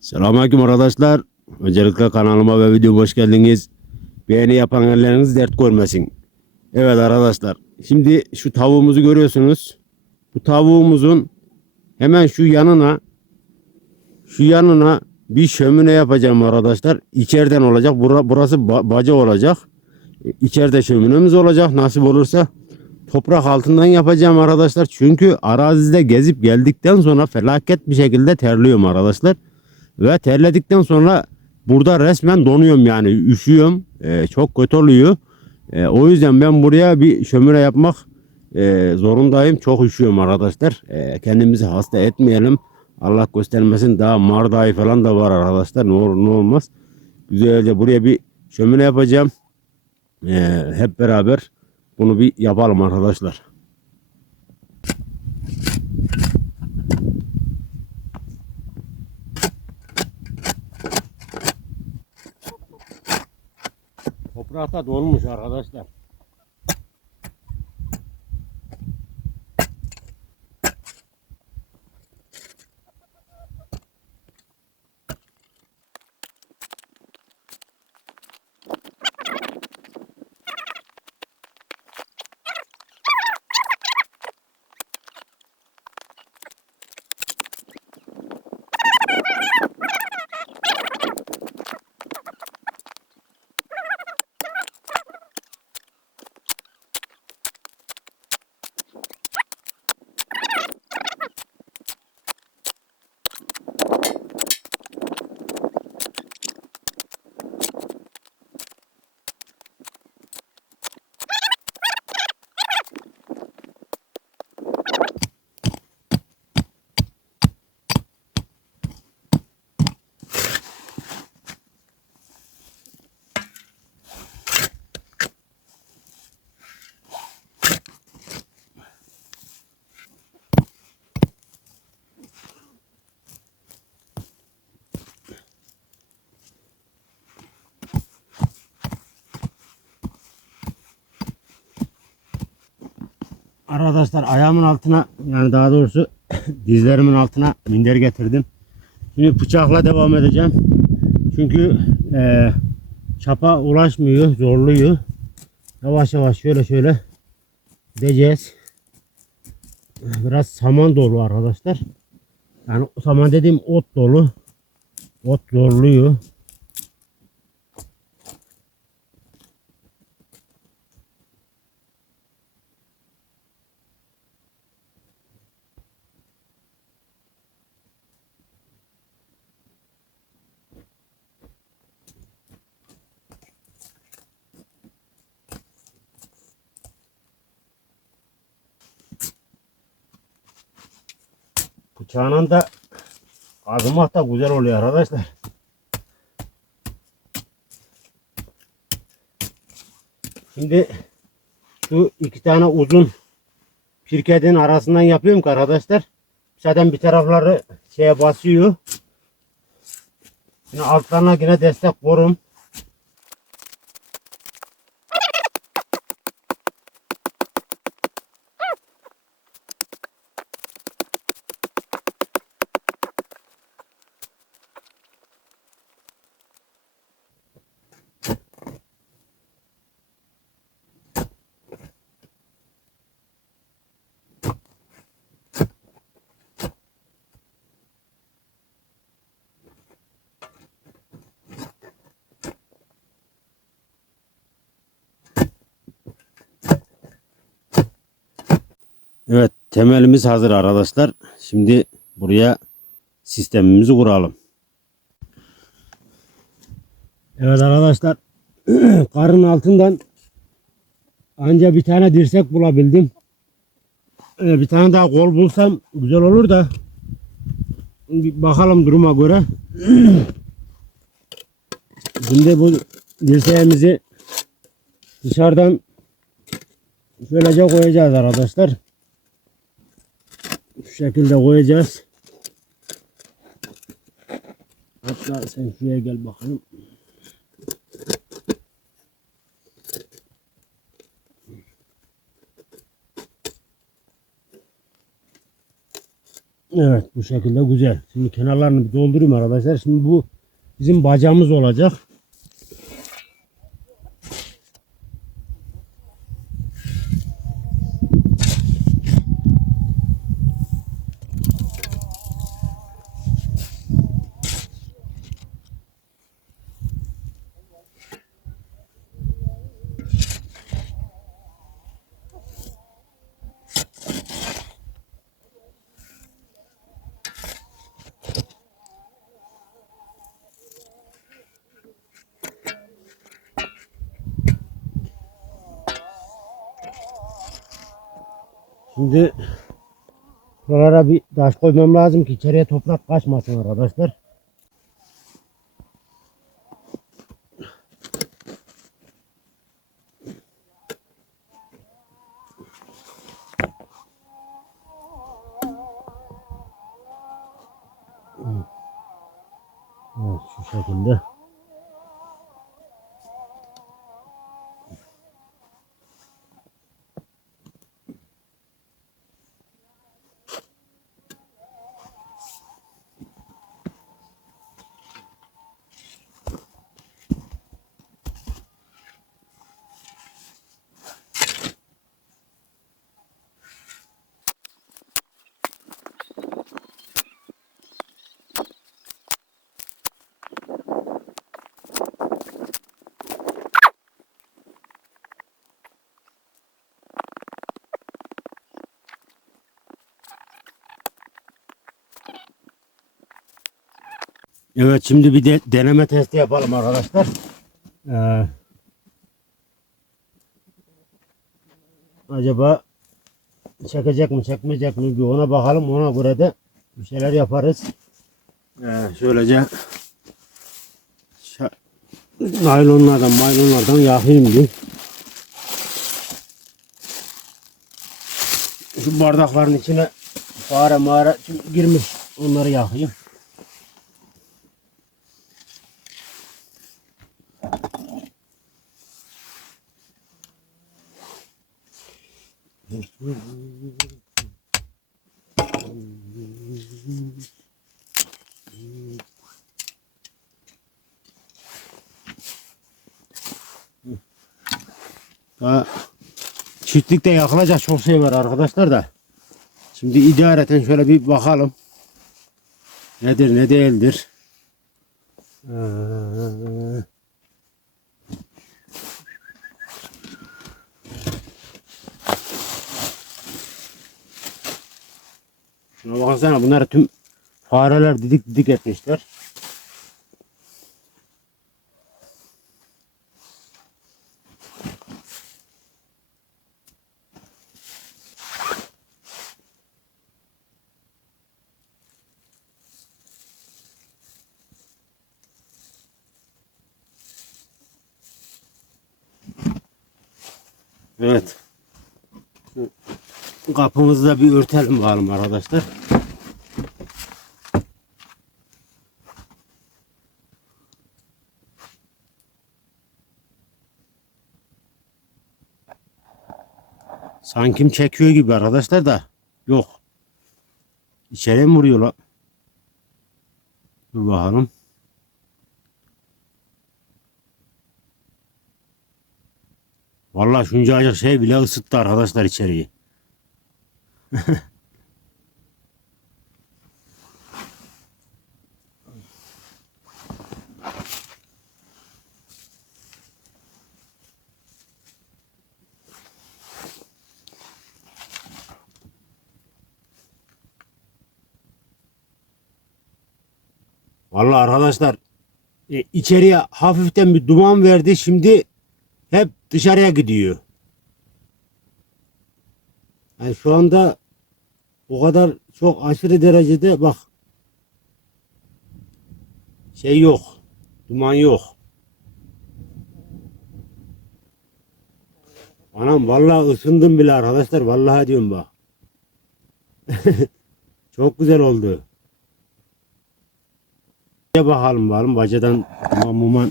Selamünaleyküm arkadaşlar. Öncelikle kanalıma ve videoma hoş geldiniz. Beğeni yapan elleriniz dert görmesin. Evet arkadaşlar. Şimdi şu tavuğumuzu görüyorsunuz. Bu tavuğumuzun hemen şu yanına şu yanına bir şömine yapacağım arkadaşlar. İçeriden olacak. Bura- Burası ba- baca olacak. İçeride şöminemiz olacak. Nasip olursa toprak altından yapacağım arkadaşlar. Çünkü arazide gezip geldikten sonra felaket bir şekilde terliyorum arkadaşlar. Ve terledikten sonra burada resmen donuyorum yani üşüyorum. Ee, çok kötü oluyor. Ee, o yüzden ben buraya bir şömine yapmak e, zorundayım. Çok üşüyorum arkadaşlar. Ee, kendimizi hasta etmeyelim. Allah göstermesin daha mardayı falan da var arkadaşlar. Ne olur ne olmaz. Güzelce buraya bir şömine yapacağım. Ee, hep beraber bunu bir yapalım arkadaşlar. Toprakta donmuş arkadaşlar. Arkadaşlar ayağımın altına yani daha doğrusu dizlerimin altına minder getirdim. Şimdi bıçakla devam edeceğim. Çünkü eee, çapa ulaşmıyor, zorluyor. Yavaş yavaş şöyle şöyle gideceğiz. Biraz saman dolu arkadaşlar. Yani saman dediğim ot dolu. Ot zorluyor. Bıçağının da kazımak da güzel oluyor arkadaşlar. Şimdi şu iki tane uzun pirkedin arasından yapıyorum ki arkadaşlar. Zaten bir tarafları şeye basıyor. Şimdi altlarına yine destek korum. Evet temelimiz hazır arkadaşlar. Şimdi buraya sistemimizi kuralım. Evet arkadaşlar karın altından anca bir tane dirsek bulabildim. Ee, bir tane daha kol bulsam güzel olur da bir bakalım duruma göre. Şimdi bu dirseğimizi dışarıdan şöylece koyacağız arkadaşlar. Şu şekilde koyacağız. Hatta sen şuraya gel bakalım. Evet bu şekilde güzel. Şimdi kenarlarını bir doldurayım arkadaşlar. Şimdi bu bizim bacağımız olacak. Şimdi buralara bir taş koymam lazım ki içeriye toprak kaçmasın arkadaşlar. Evet şu şekilde. Evet şimdi bir de deneme testi yapalım arkadaşlar. Ee, acaba çekecek mi çekmeyecek mi bir ona bakalım ona göre de bir şeyler yaparız. Ee, şöylece naylonlardan maylonlardan yakayım bir. Şu bardakların içine fare mağara girmiş onları yakayım. Daha çiftlikte yakılacak çok şey var arkadaşlar da. Şimdi idareten şöyle bir bakalım. Nedir ne değildir. Ee, Şuna baksana bunları tüm fareler didik didik etmişler. Evet. Kapımızı da bir örtelim bakalım arkadaşlar. Sanki çekiyor gibi arkadaşlar da yok. İçeriye mi vuruyor la? Dur bakalım. Vallahi şuncacık şey bile ısıttı arkadaşlar içeriği. Vallahi arkadaşlar e, içeriye hafiften bir duman verdi. Şimdi hep dışarıya gidiyor. Yani şu anda o kadar çok aşırı derecede bak şey yok. Duman yok. Anam vallahi ısındım bile arkadaşlar. Vallahi diyorum bak. çok güzel oldu. Bir bakalım bakalım bacadan duman muman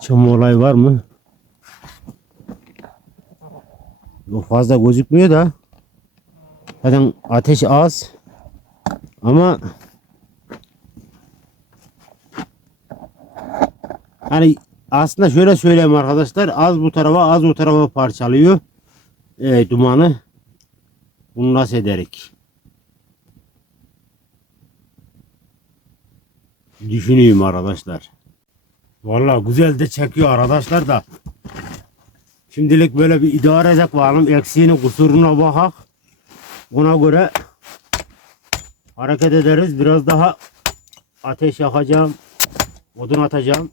çıkma olay var mı? Yok fazla gözükmüyor da. Zaten ateş az. Ama hani aslında şöyle söyleyeyim arkadaşlar az bu tarafa az o tarafa parçalıyor e, dumanı. Bunu nasıl ederik? Düşüneyim arkadaşlar. Vallahi güzel de çekiyor arkadaşlar da. Şimdilik böyle bir idare edecek bakalım. Eksiğini kusuruna bakak. Ona göre hareket ederiz. Biraz daha ateş yakacağım. Odun atacağım.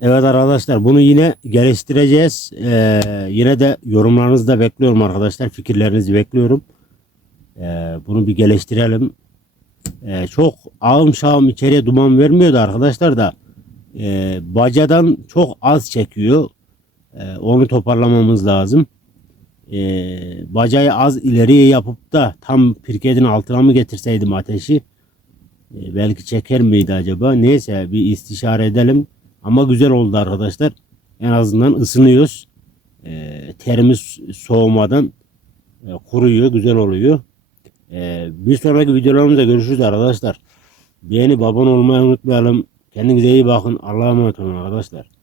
Evet arkadaşlar bunu yine geliştireceğiz. Ee, yine de yorumlarınızı da bekliyorum arkadaşlar. Fikirlerinizi bekliyorum. Ee, bunu bir geliştirelim. Ee, çok ağım şağım içeriye duman vermiyordu arkadaşlar da e, bacadan çok az çekiyor. Ee, onu toparlamamız lazım. Ee, bacayı az ileriye yapıp da tam pirketin altına mı getirseydim ateşi e, belki çeker miydi acaba? Neyse bir istişare edelim. Ama güzel oldu arkadaşlar. En azından ısınıyoruz. E, terimiz soğumadan e, kuruyor. Güzel oluyor. E, bir sonraki videolarımızda görüşürüz arkadaşlar. Beğenip abone olmayı unutmayalım. Kendinize iyi bakın. Allah'a emanet olun arkadaşlar.